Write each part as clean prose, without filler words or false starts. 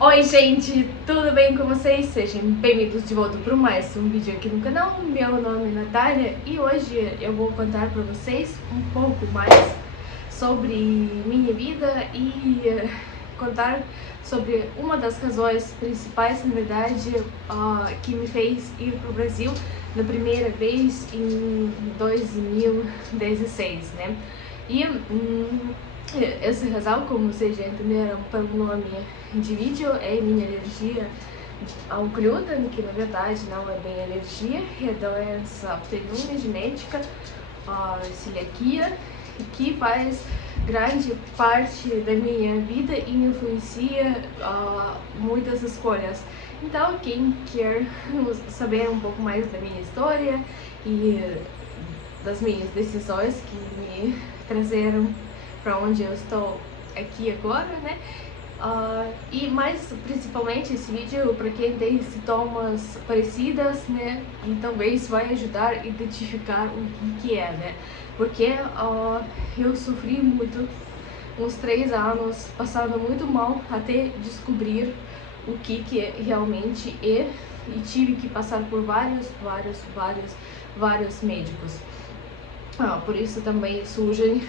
Oi gente, tudo bem com vocês? Sejam bem-vindos de volta para mais um vídeo aqui no canal. Meu nome é Natália e hoje eu vou contar para vocês um pouco mais sobre minha vida e contar sobre uma das razões principais, na verdade, que me fez ir para o Brasil na primeira vez em 2016, né? E essa razão, como vocês já entenderam pelo nome de vídeo, é minha alergia ao glúten, que na verdade não é bem alergia, é doença autoimune genética, celiaquia, que faz grande parte da minha vida e influencia muitas escolhas. Então, quem quer saber um pouco mais da minha história e das minhas decisões que me trazeram para onde eu estou aqui agora, né? E mais principalmente esse vídeo para quem tem sintomas parecidas, né? E talvez vai ajudar a identificar o que é, né? Porque eu sofri muito, uns 3 anos, passando muito mal até descobrir o que realmente é, e tive que passar por vários médicos. Por isso também surgem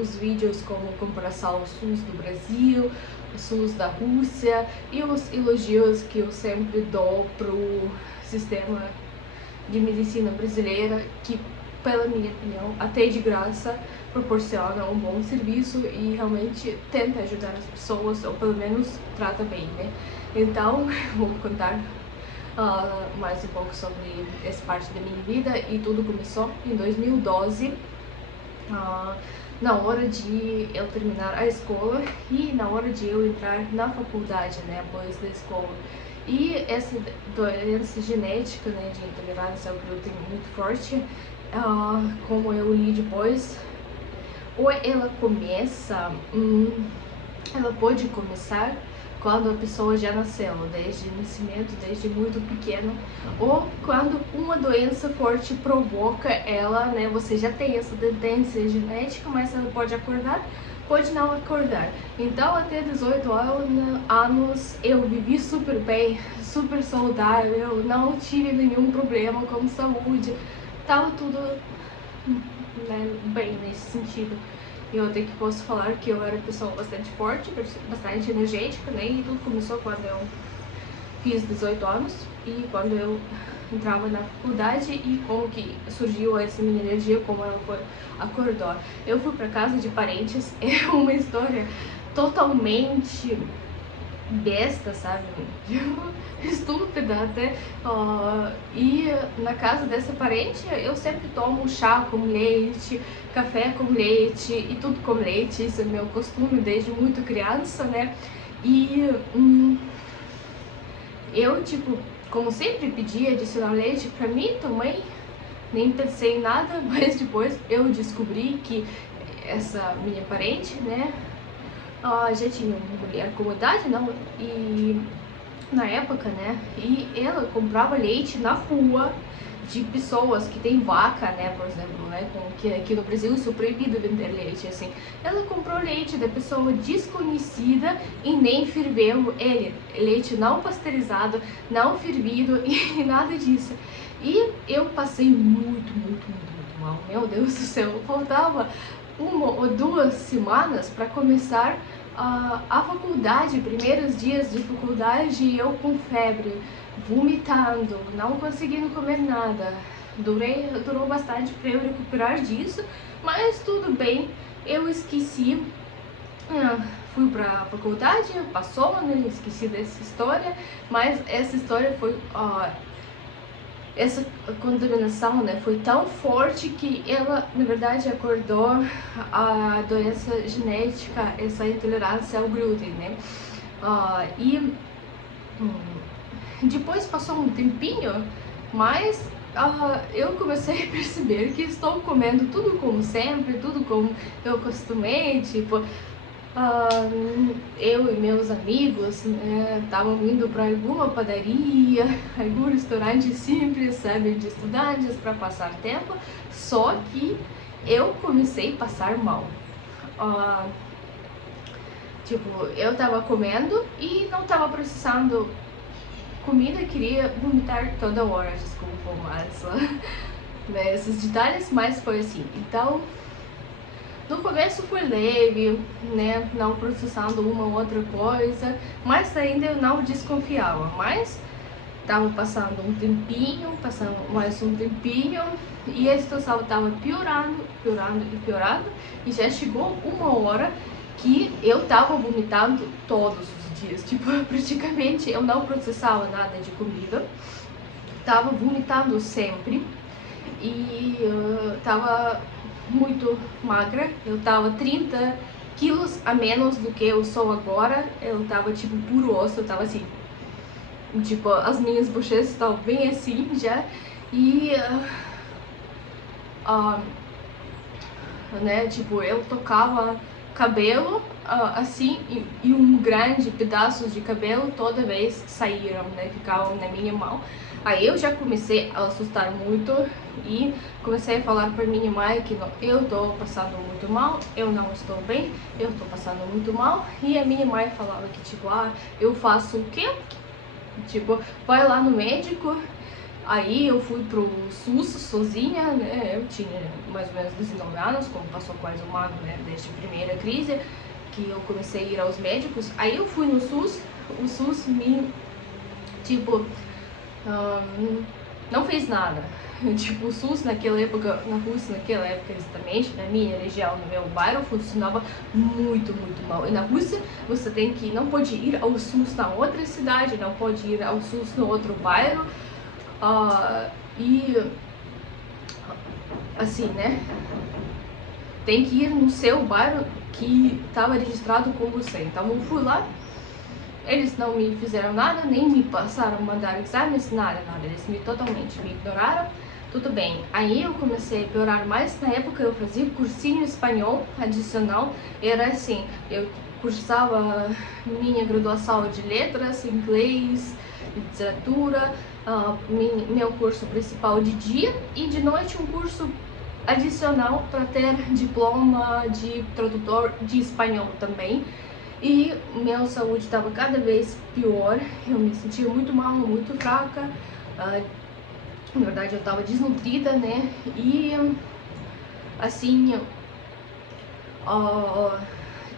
os vídeos como comparação ao SUS do Brasil, o SUS da Rússia e os elogios que eu sempre dou pro sistema de medicina brasileira, que, pela minha opinião, até de graça, proporciona um bom serviço e realmente tenta ajudar as pessoas, ou pelo menos trata bem, né? Então, vou contar mais um pouco sobre essa parte da minha vida. E tudo começou em 2012, na hora de eu terminar a escola e na hora de eu entrar na faculdade, né, após da escola. E essa doença genética, né, de intolerância ao glúten muito forte, como eu li depois, ou ela ela pode começar quando a pessoa já nasceu, desde o nascimento, desde muito pequeno, ou quando uma doença forte provoca ela, né? Você já tem essa tendência genética, mas ela pode acordar, pode não acordar. Então, até 18 anos, eu vivi super bem, super saudável, não tive nenhum problema com saúde, tava tudo, né, bem nesse sentido. Eu até que posso falar que eu era uma pessoa bastante forte, bastante energética, né? E tudo começou quando eu fiz 18 anos e quando eu entrava na faculdade, e como que surgiu essa minha energia, como ela foi, acordou. Eu fui para casa de parentes, é uma história totalmente besta, sabe? Estúpida até. E na casa dessa parente eu sempre tomo chá com leite, café com leite e tudo com leite. Isso é meu costume desde muito criança, né? E eu, tipo, como sempre pedi adicionar leite pra mim, tomei, nem pensei em nada, mas depois eu descobri que essa minha parente, né, já tinha uma mulher com idade, não, e na época, né, e ela comprava leite na rua de pessoas que tem vaca, né, por exemplo, né, que aqui no Brasil isso é proibido vender leite, assim. Ela comprou leite da pessoa desconhecida e nem ferveu ele, leite não pasteurizado, não fervido e nada disso. E eu passei muito mal, meu Deus do céu, faltava 1 ou 2 semanas para começar a faculdade, primeiros dias de faculdade, eu com febre, vomitando, não conseguindo comer nada. Durou bastante para eu recuperar disso, mas tudo bem, eu esqueci. Fui pra faculdade, passou, né? Esqueci dessa história, mas essa história foi essa contaminação, né, foi tão forte que ela, na verdade, acordou a doença genética, essa intolerância ao glúten, né? E depois passou um tempinho, mas eu comecei a perceber que estou comendo tudo como sempre, tudo como eu costumei, tipo, eu e meus amigos estavam indo para alguma padaria, algum restaurante simples, sabe, de estudantes para passar tempo, só que eu comecei a passar mal. Tipo, eu tava comendo e não tava processando comida, queria vomitar toda hora, desculpa, mas né, esses detalhes, mas foi assim. Então, no começo foi leve, né, não processando uma ou outra coisa, mas ainda eu não desconfiava, mas tava passando um tempinho, passando mais um tempinho, e a situação tava piorando, piorando e piorando, e já chegou uma hora que eu tava vomitando todos os dias, tipo, praticamente eu não processava nada de comida, tava vomitando sempre, e tava muito magra, eu tava 30 quilos a menos do que eu sou agora, eu tava tipo puro osso, eu tava assim, tipo, as minhas bochechas estavam bem assim já, e né, tipo, eu tocava cabelo assim, e um grande pedaços de cabelo toda vez saíram, né, ficavam na minha mão. Aí eu já comecei a assustar muito e comecei a falar para minha mãe que não, eu tô passando muito mal, eu não estou bem, eu tô passando muito mal. E a minha mãe falava que tipo, eu faço o quê? Tipo, vai lá no médico. Aí eu fui pro SUS sozinha, né, eu tinha mais ou menos 19 anos, como passou quase um ano, né, desde a primeira crise, que eu comecei a ir aos médicos. Aí eu fui no SUS, o SUS me, tipo, não fez nada. Tipo, o SUS naquela época, na Rússia naquela época exatamente, na minha região, no meu bairro, funcionava muito, muito mal. E na Rússia você tem que, não pode ir ao SUS na outra cidade, não pode ir ao SUS no outro bairro, e assim, né, tem que ir no seu bairro que estava registrado com você. Então eu fui lá, eles não me fizeram nada, nem me passaram, mandaram exames, nada, eles totalmente me ignoraram. Tudo bem, aí eu comecei a piorar mais. Na época eu fazia cursinho espanhol adicional, era assim, eu cursava minha graduação de letras, inglês, literatura, meu curso principal de dia, e de noite um curso adicional para ter diploma de tradutor de espanhol também. E minha saúde estava cada vez pior, eu me sentia muito mal, muito fraca, na verdade eu estava desnutrida, né, e assim,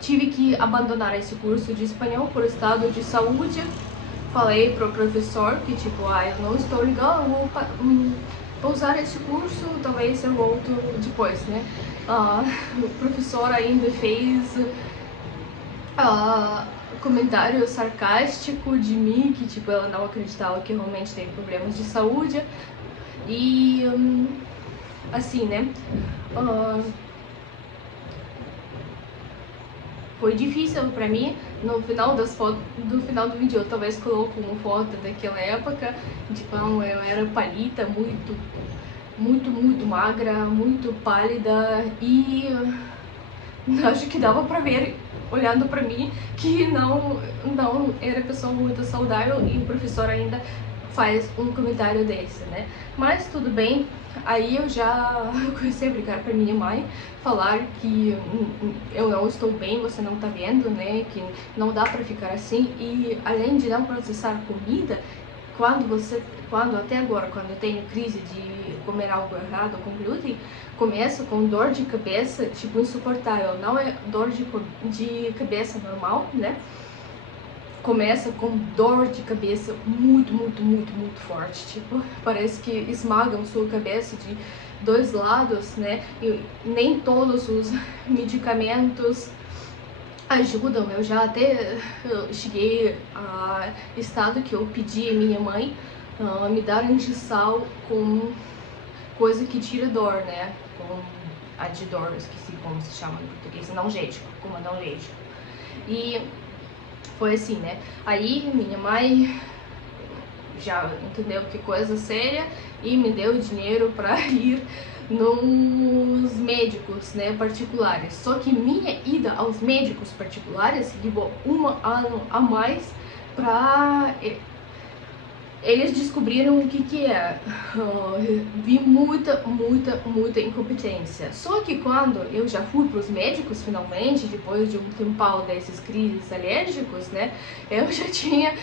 tive que abandonar esse curso de espanhol por estado de saúde. Falei pro professor que tipo, eu não estou legal, eu vou usar esse curso, talvez eu volto depois, né. O professor ainda fez comentário sarcástico de mim, que tipo, ela não acreditava que eu realmente tenho problemas de saúde. E assim, né, foi difícil pra mim. No final das fotos, do final do vídeo, eu talvez coloco uma foto daquela época, tipo, eu era palita, muito, muito, muito magra, muito pálida, e acho que dava pra ver, olhando pra mim, que não era pessoa muito saudável, e o professor ainda faz um comentário desse, né? Mas tudo bem. Aí eu já comecei a brigar pra minha mãe, falar que eu não estou bem, você não tá vendo, né? Que não dá pra ficar assim. E além de não processar comida, quando até agora, quando eu tenho crise de comer algo errado com glúten, começo com dor de cabeça, tipo, insuportável. Não é dor de cabeça normal, né? Começa com dor de cabeça muito, muito, muito, muito forte. Tipo, parece que esmagam sua cabeça de dois lados, né? E nem todos os medicamentos ajudam. Eu já até cheguei a estado que eu pedi a minha mãe me dar injeção com coisa que tira dor, né? Com a de dor, esqueci como se chama em português, analgésico, como analgésico. E foi assim, né? Aí minha mãe já entendeu que coisa séria e me deu dinheiro para ir nos médicos, né, particulares. Só que minha ida aos médicos particulares levou um ano a mais para eles descobriram o que é. Vi muita incompetência. Só que quando eu já fui para os médicos finalmente, depois de um tempão desses crises alérgicos, né, eu já tinha,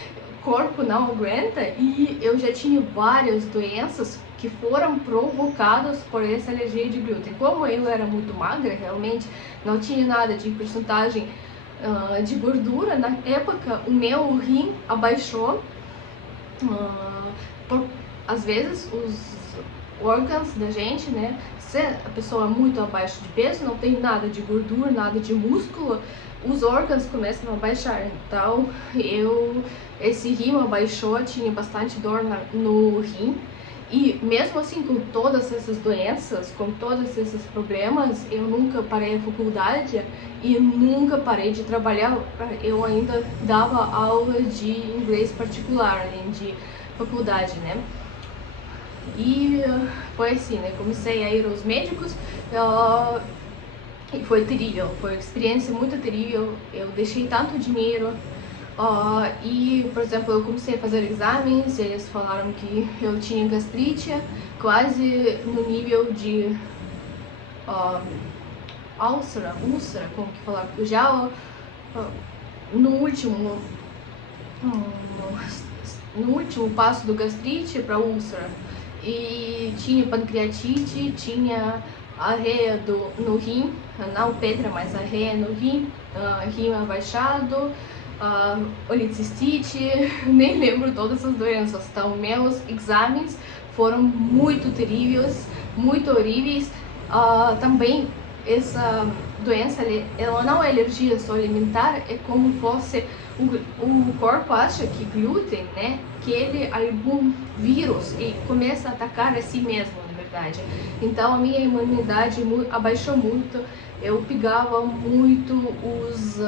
corpo não aguenta, e eu já tinha várias doenças que foram provocadas por essa alergia de glúten. Como eu era muito magra, realmente não tinha nada de porcentagem de gordura, na época o meu rim abaixou. Às vezes os órgãos da gente, né, se a pessoa é muito abaixo de peso, não tem nada de gordura, nada de músculo, os órgãos começam a baixar. Então esse rim abaixou, tinha bastante dor no rim. E mesmo assim, com todas essas doenças, com todos esses problemas, eu nunca parei a faculdade e nunca parei de trabalhar. Eu ainda dava aula de inglês particular, além de faculdade, né? E foi assim, né? Comecei a ir aos médicos e foi terrível, foi uma experiência muito terrível. Eu deixei tanto dinheiro. E, por exemplo, eu comecei a fazer exames e eles falaram que eu tinha gastrite, quase no nível de úlcera, como que falar? Já no último passo do gastrite para úlcera. E tinha pancreatite, tinha arreia no rim, não pedra, mas arreia no rim, rim abaixado, olicistite, nem lembro todas essas doenças. Então, meus exames foram muito terríveis, muito horríveis. Também essa doença, ela não é alergia só alimentar, é como fosse o corpo acha que glúten, né, que ele é algum vírus e começa a atacar a si mesmo, na verdade. Então a minha imunidade abaixou muito, eu pegava muito os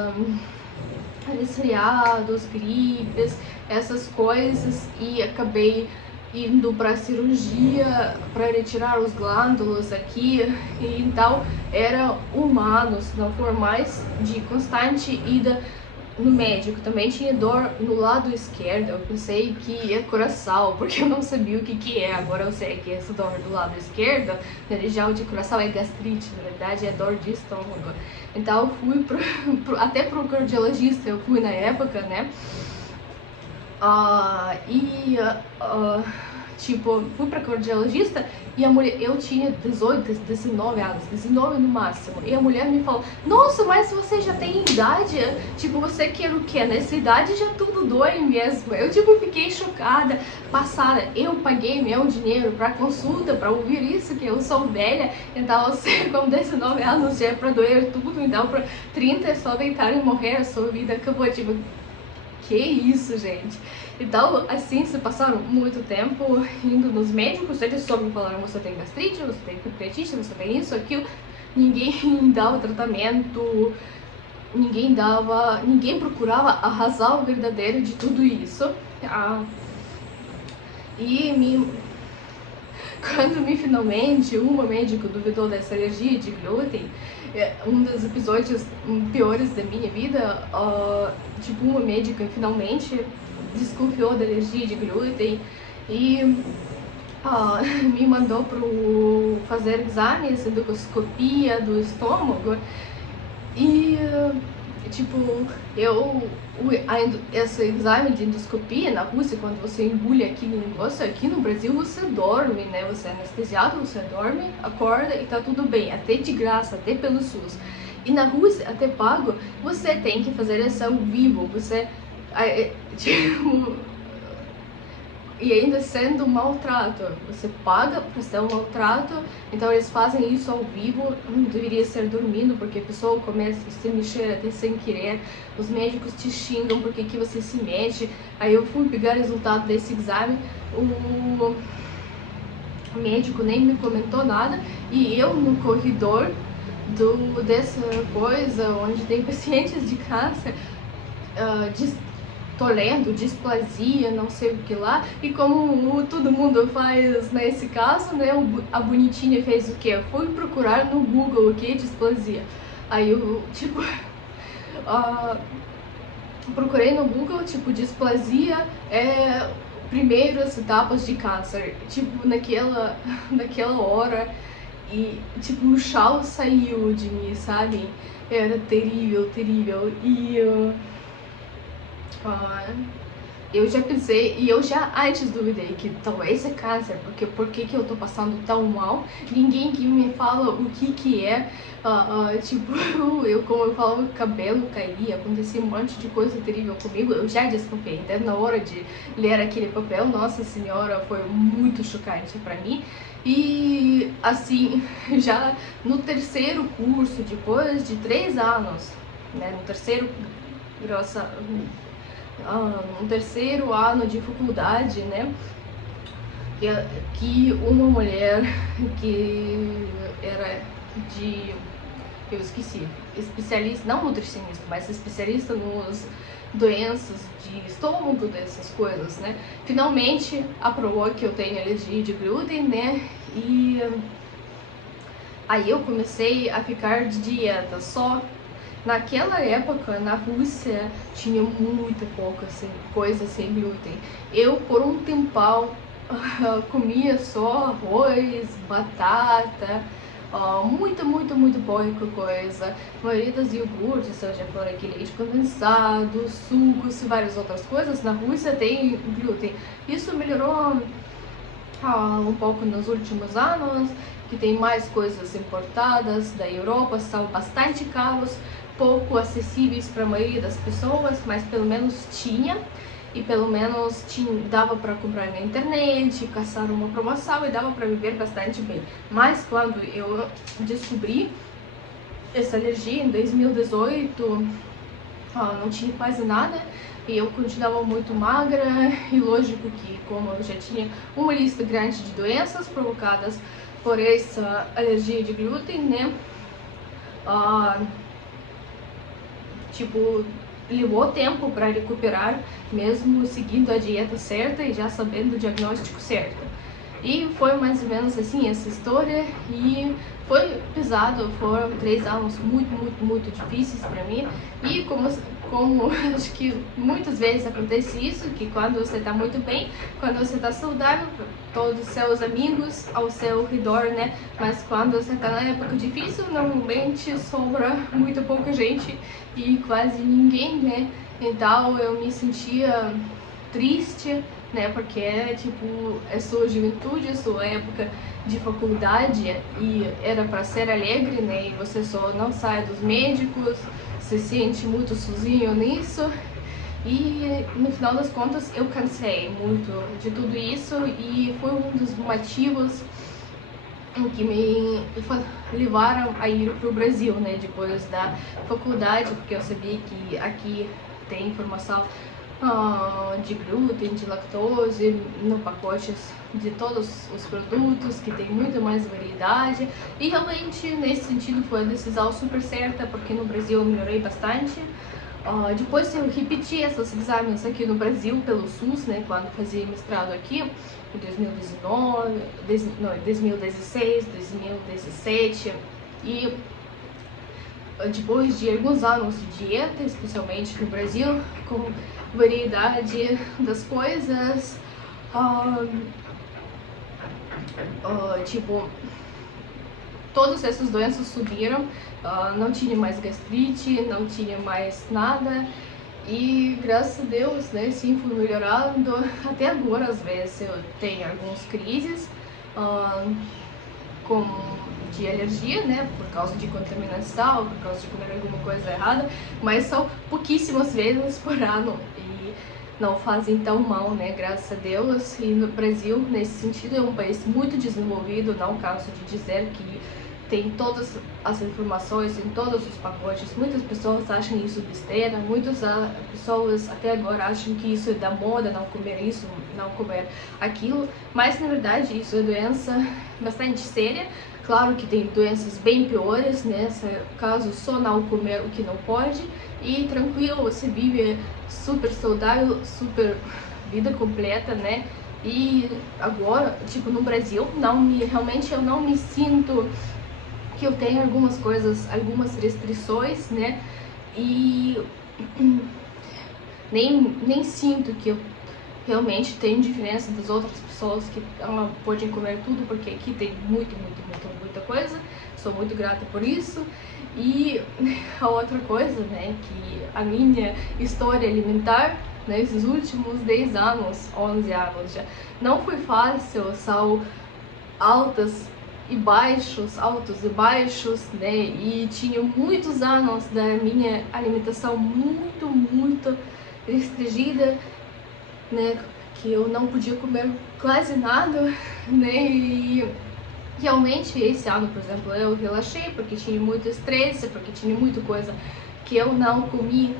resfriados, gripes, essas coisas, e acabei indo para cirurgia para retirar os glândulos aqui, e então era humanos, não for mais de constante ida no médico. Também tinha dor no lado esquerdo, eu pensei que é coração, porque eu não sabia o que é. Agora eu sei que essa dor do lado esquerdo, na região de coração, é gastrite, na verdade é dor de estômago. Então eu fui até pro cardiologista, eu fui na época, né, tipo, fui pra cardiologista e a mulher, eu tinha 18, 19 anos, 19 no máximo, e a mulher me falou: nossa, mas você já tem idade, tipo, você quer o quê? Nessa idade já tudo dói mesmo. Eu, tipo, fiquei chocada, passada. Eu paguei meu dinheiro pra consulta, pra ouvir isso, que eu sou velha, então, assim, com 19 anos já é pra doer tudo, então pra 30 é só deitar e morrer, a sua vida acabou, tipo, que isso, gente? Então, assim, se passaram muito tempo indo nos médicos, eles só me falaram: você tem gastrite, você tem pancreatite, você tem isso, aquilo. Ninguém dava tratamento, ninguém procurava a razão verdadeira de tudo isso. Quando finalmente uma médica duvidou dessa alergia de glúten, um dos episódios piores da minha vida, tipo, uma médica finalmente desconfiou da alergia de glúten e me mandou para fazer exames, endoscopia do estômago. E tipo, esse exame de endoscopia na Rússia, quando você engule aquele negócio, aqui no Brasil você dorme, né? Você é anestesiado, você dorme, acorda e tá tudo bem, até de graça, até pelo SUS. E na Rússia, até pago, você tem que fazer isso ao vivo, você, tipo, e ainda sendo um maltrato, você paga para ser um maltrato, então eles fazem isso ao vivo, não deveria ser dormindo, porque a pessoa começa a se mexer até sem querer, os médicos te xingam porque que você se mexe. Aí eu fui pegar o resultado desse exame, o médico nem me comentou nada, e eu no corredor dessa coisa, onde tem pacientes de câncer, tô lendo displasia, não sei o que lá, e como todo mundo faz nesse caso, né, a bonitinha fez o quê? Foi procurar no Google o que é displasia. Aí eu, tipo, procurei no Google, tipo, displasia é primeiras etapas de câncer, tipo, naquela hora, e tipo, o chão saiu de mim, sabe? Era terrível, terrível, e eu já pensei, e eu já antes duvidei que talvez é câncer, porque por que eu tô passando tão mal? Ninguém que me fala o que é, tipo, como eu falo, o cabelo caía, acontecia um monte de coisa terrível comigo, eu já desconfiei. Então na hora de ler aquele papel, nossa senhora, foi muito chocante pra mim. E assim, já no terceiro curso, depois de 3 anos, né, no terceiro, no terceiro ano de faculdade, né, que uma mulher que era de, eu esqueci, especialista, não nutricionista, mas especialista nos doenças de estômago, dessas coisas, né, finalmente aprovou que eu tenho alergia de glúten, né, e aí eu comecei a ficar de dieta. Só naquela época, na Rússia, tinha muita pouca coisa sem glúten. Eu, por um tempão, comia só arroz, batata, muito pouca coisa. A maioria das iogurtes, eu já falei aqui, leite condensado, sucos e várias outras coisas, na Rússia tem glúten. Isso melhorou um pouco nos últimos anos, que tem mais coisas importadas da Europa, são bastante caros, pouco acessíveis para a maioria das pessoas, mas pelo menos tinha, e pelo menos dava para comprar na internet, caçar uma promoção e dava para viver bastante bem. Mas quando eu descobri essa alergia em 2018, não tinha quase nada e eu continuava muito magra, e lógico que, como eu já tinha uma lista grande de doenças provocadas por essa alergia de glúten, né, tipo, levou tempo para recuperar, mesmo seguindo a dieta certa e já sabendo o diagnóstico certo. E foi mais ou menos assim essa história, e foi pesado, foram 3 anos muito difíceis para mim. E como acho que muitas vezes acontece isso, que quando você tá muito bem, quando você tá saudável, todos os seus amigos ao seu redor, né? Mas quando você tá na época difícil, normalmente sobra muito pouca gente e quase ninguém, né? Então eu me sentia triste, né, porque tipo, é sua juventude, sua época de faculdade, e era para ser alegre, né, e você só não sai dos médicos, se sente muito sozinho nisso. E no final das contas eu cansei muito de tudo isso, e foi um dos motivos que me levaram a ir para o Brasil, né, depois da faculdade, porque eu sabia que aqui tem informação de glúten, de lactose, no pacotes de todos os produtos, que tem muito mais variedade, e realmente nesse sentido foi a decisão super certa, porque no Brasil eu melhorei bastante. Depois eu repeti esses exames aqui no Brasil pelo SUS, né, quando fazia mestrado aqui, em 2019, 2016, 2017, e depois de alguns anos de dieta, especialmente no Brasil, com variedade das coisas, tipo, todas essas doenças subiram, não tinha mais gastrite, não tinha mais nada, e graças a Deus, né, sim, fui melhorando. Até agora, às vezes, eu tenho algumas crises, de alergia, né, por causa de contaminação, por causa de comer alguma coisa errada, mas são pouquíssimas vezes por ano e não fazem tão mal, né, graças a Deus. E no Brasil, nesse sentido, é um país muito desenvolvido, não canso de dizer que tem todas as informações em todos os pacotes. Muitas pessoas acham isso besteira, muitas pessoas até agora acham que isso é da moda, não comer isso, não comer aquilo, mas na verdade isso é doença bastante séria. Claro que tem doenças bem piores, nesse caso só não comer o que não pode, e tranquilo, você vive super saudável, super vida completa, né? E agora, tipo, no Brasil, realmente eu não me sinto que eu tenho algumas coisas, algumas restrições, né, e nem sinto que eu realmente tem diferença das outras pessoas que podem comer tudo, porque aqui tem muita coisa. Sou muito grata por isso. E a outra coisa, né, que a minha história alimentar nesses últimos 10 anos, 11 anos já, não foi fácil, são altos e baixos, né, e tinha muitos anos da minha alimentação muito restringida, né, que eu não podia comer quase nada, né, e realmente esse ano, por exemplo, eu relaxei porque tinha muito estresse, porque tinha muita coisa que eu não comi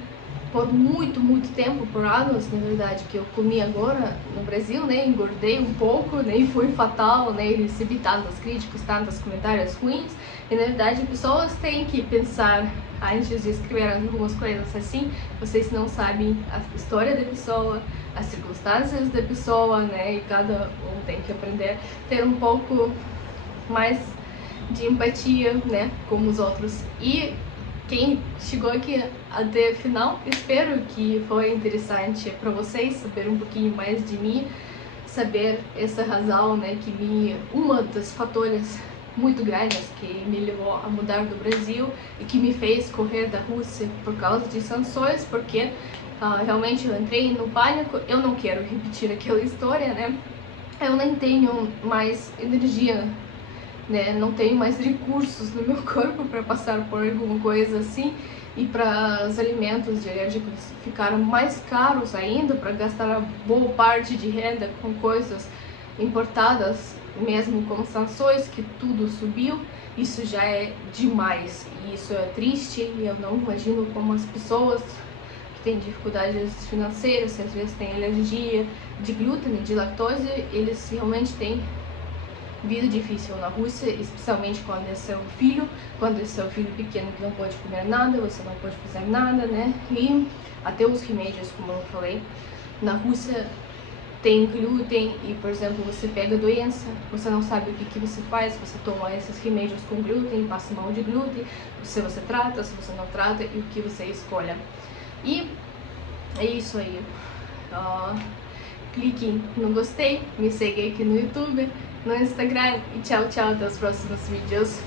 por muito tempo, por anos, na verdade, que eu comi agora no Brasil, né, engordei um pouco, né, e foi fatal, né, recebi tantas críticas, tantos comentários ruins, e na verdade pessoas têm que pensar antes de escrever algumas coisas assim. Vocês não sabem a história da pessoa, as circunstâncias da pessoa, né, e cada um tem que aprender a ter um pouco mais de empatia, né, com os outros. E quem chegou aqui até o final, espero que foi interessante para vocês saber um pouquinho mais de mim, saber essa razão, né, que uma dos fatores muito grandes que me levou a mudar do Brasil e que me fez correr da Rússia por causa de sanções, porque realmente eu entrei no pânico. Eu não quero repetir aquela história, né, eu nem tenho mais energia, né, não tenho mais recursos no meu corpo para passar por alguma coisa assim, e para os alimentos diegéticos ficaram mais caros ainda, para gastar boa parte de renda com coisas importadas, mesmo com sanções, que tudo subiu. Isso já é demais, e isso é triste, e eu não imagino como as pessoas que têm dificuldades financeiras, às vezes têm alergia de glúten, de lactose, eles realmente têm vida difícil na Rússia, especialmente quando é seu filho pequeno que não pode comer nada, você não pode fazer nada, né? E até os remédios, como eu falei, na Rússia tem glúten e, por exemplo, você pega doença, você não sabe o que você faz, você toma esses remédios com glúten, passa mal de glúten, se você trata, se você não trata, e o que você escolha. E é isso aí. Clique no gostei, me segue aqui no YouTube, no Instagram, e tchau, até os próximos vídeos.